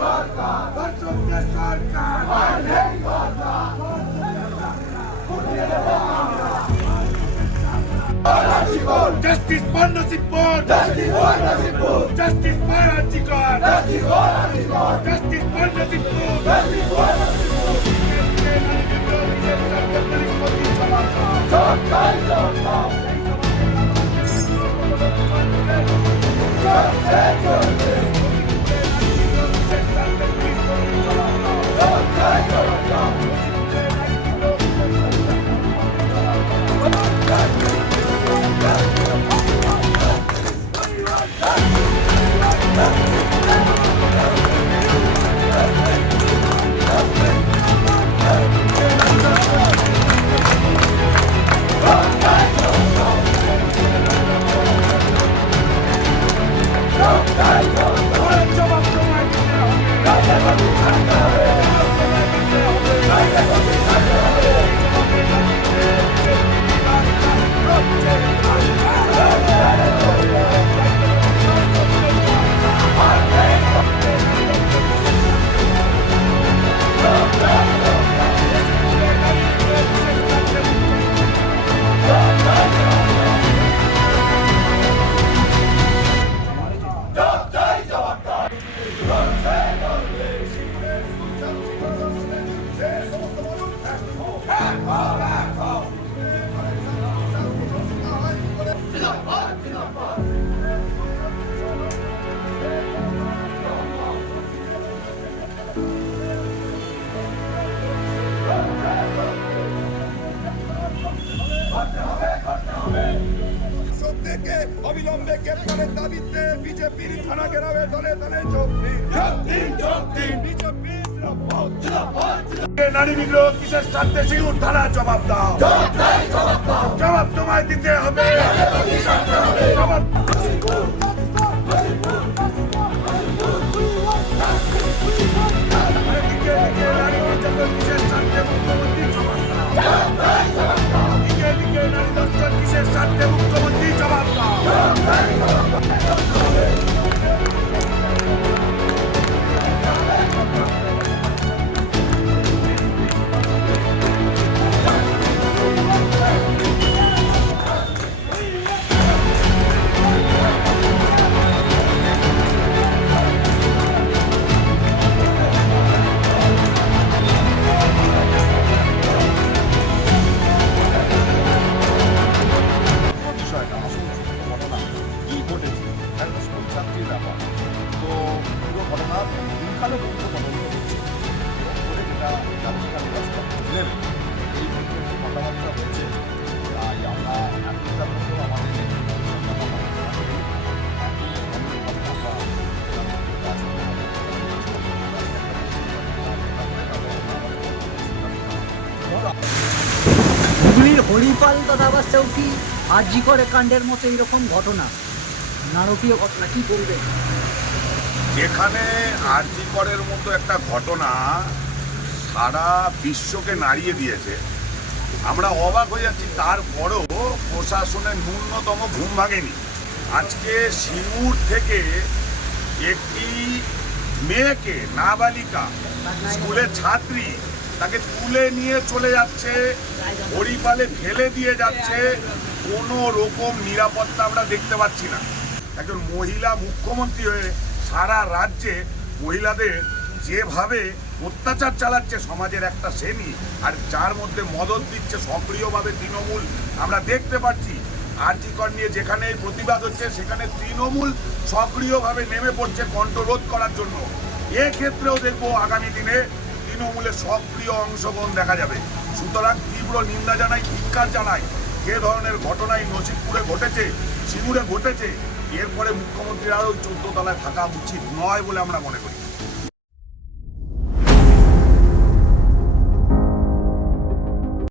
সরকার দর্শকদের সরকার Justice for Nasipur! Justice for Nasipur! Justice for Antikor! Justice for Antikor! Justice for Nasipur! Justice for Nasipur! জবাব থেকে অবিলম্বে গ্রেপ্তারের দাবিতে বিজেপির থানা ঘেরাবে দলে দলে যোগ দিন। বিজেপি নারী নিগ্রহ কিসের স্বার্থে সিঙ্গুর থানা জবাব দাও। জবাব তোমায় দিতে হবে। Yeah. হরিপাল দাদাবাস চৌকি আরজি করে কাণ্ডের মতো এরকম ঘটনা। নারকীয় ঘটনা, কি বলবে? যেখানে আরজি করের মতো একটা ঘটনা সারা বিশ্বকে নাড়িয়ে দিয়েছে। আমরা অবাক হয়ে যাচ্ছি, তারপরও প্রশাসনের ন্যূনতম ঘুম ভাঙেনি। আজকে সিঙ্গুর থেকে একটি মেয়েকে, নাবালিকা, স্কুলের ছাত্রী তাকে তুলে নিয়ে চলে যাচ্ছে হরিপালে ফেলে দিয়ে যাচ্ছে, কোনো রকম নিরাপত্তা আমরা দেখতে পাচ্ছি না। একজন মহিলা মুখ্যমন্ত্রী হয়ে সারা রাজ্যে মহিলাদের যেভাবে অত্যাচার চালাচ্ছে সমাজের একটা শ্রেণি, আর যার মধ্যে মদত দিচ্ছে সক্রিয়ভাবে তৃণমূল, আমরা দেখতে পাচ্ছি। আর্জিকর নিয়ে যেখানে প্রতিবাদ হচ্ছে, সেখানে তৃণমূল সক্রিয়ভাবে নেমে পড়ছে কণ্ঠরোধ করার জন্য। এক্ষেত্রেও দেখব আগামী দিনে তৃণমূলের সক্রিয় অংশগ্রহণ দেখা যাবে। সুতরাং তীব্র নিন্দা জানাই, ধিক্কার জানাই, যে ধরনের ঘটনায় নসিবপুরে ঘটেছে সিঙ্গুরে ঘটেছে, এরপরে মুখ্যমন্ত্রীর আরও চোদ্দ তলায় থাকা উচিত নয় বলে আমরা মনে করি।